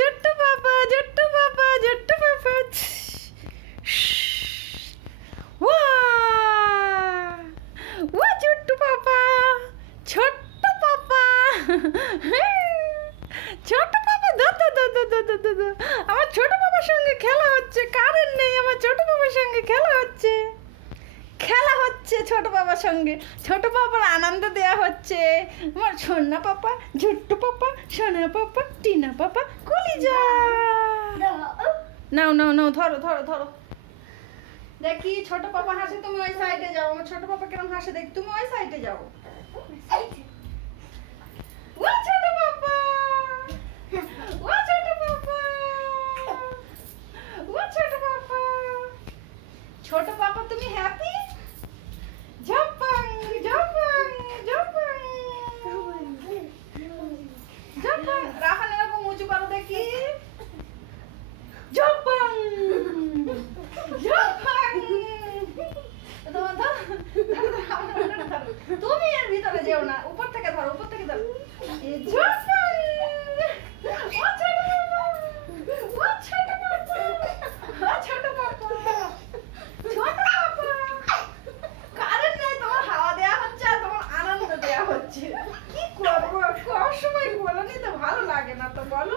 জুট্টু পাপা জুট্টু পাপা জুট্টু পাপা ওয়া ও জুট্টু পাপা ছোট্ট পাপা ছোট পাপা দাদা আমার ছোট পাপার সঙ্গে খেলা হচ্ছে কারেন্ট নেই আমার ছোট পাপার সঙ্গে খেলা হচ্ছে ছোট বাবার সঙ্গে ছোট পাপার আনন্দ দেওয়া হচ্ছে আমার সোনা পাপা ঝুট্টু পাপা সোনা পাপা টিনা পাপা কলিজা নাও নাও নাও ধরো ধরো ধরো দেখি ছোট পাপা হাসে তুমি ওই সাইডে যাও আমার ছোট পাপা কেমন হাসে দেখি তুমি ওই সাইডে যাও ও ছোট পাপা ও ছোট পাপা ও ছোট পাপা ছোট পাপা তুমি হ্যাপি জম্পাং জম্পাং জম্পাং জম্পাং রাফান এরকম উঁচু করো দেখি জম্পাং জম্পাং তুমি এর ভিতরে যেও না উপর থেকে ধরো জম্পাং ও ছোট বাবা ও ছোট বাবা ও ছোট বাবা ছোট বাবা কারেন্ট নেই তোমার হাওয়া দেয়া হচ্ছে আর তোমার আনন্দ দেয়া হচ্ছে কি করবো সময় বলো নি তো ভালো লাগে না তো বলো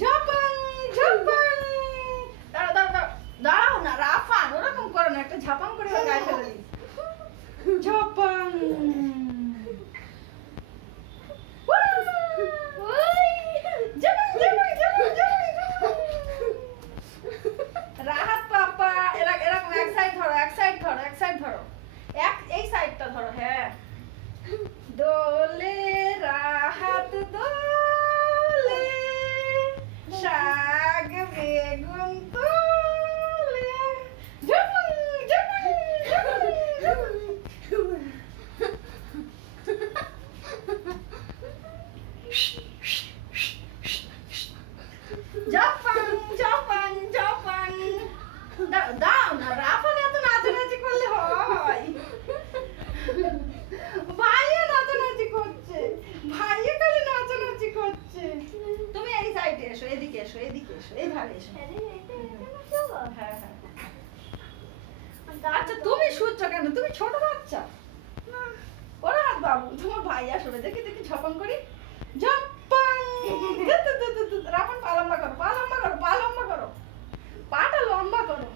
জম্পাং জম্পাং দাঁড়াও দাঁড়াও দাঁড়াও না রাফান ওরকম করো না একটা ঝাপাং করে গায়ে ফেলে দিই জম্পাং রাহাত পাপা এরকম এক সাইড ধরো এই সাইডটা ধরো হ্যাঁ দোলে রাহাত দোলে শাক বেগুন তোলে জম্পাং জম্পাং জম্পাং জম্পাং জম্পাং দাও না রাফান এত নাচানাচি করলে হয় ভাইয়া নাচানাচি করছে ভাইয়া খালি নাচানাচি করছে তুমি এই সাইডে এসো এদিকে এসো এই ধারে এসো হ্যাঁ হ্যাঁ আচ্ছা তুমি শুচ্ছ কেন তুমি ছোট বাচ্চা ওরা বাবু তোমার ভাই আসবে দেখি দেখি ঝপাং করি জম্পাং রাফান পা লম্বা করো পাটা লম্বা করো